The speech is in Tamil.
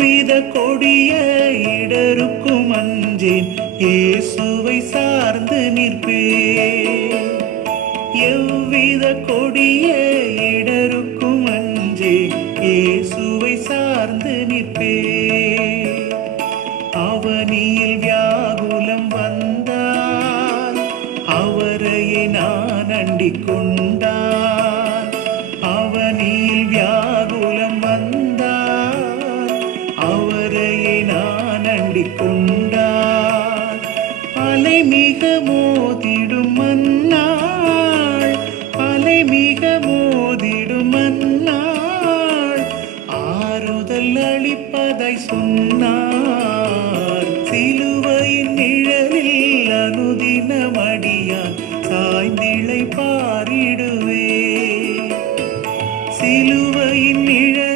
எவ்வித கொடிய இடருக்கும் அஞ்சேன். இயேசுவை சார்ந்து நிற்பேன். எவ்வித கொடிய இடருக்கும் அஞ்சே இயேசுவை சார்ந்து நிற்பேன். அவனியில் வியாகுலம் வந்தால் அவரையே நான் அண்டிக்கொள் அவரையை நான் அண்டிக் கொண்டான் அலை மிக மோதிடும் மன்னாள் அலை மிக மோதிடும் மன்னாள் ஆறுதல் அளிப்பதை சொன்னார். சிலுவையின் நிழலில் அனுதினம் அடியான் சாய்ந்திழை பாரிடுவே. சிலுவையின் நிழல்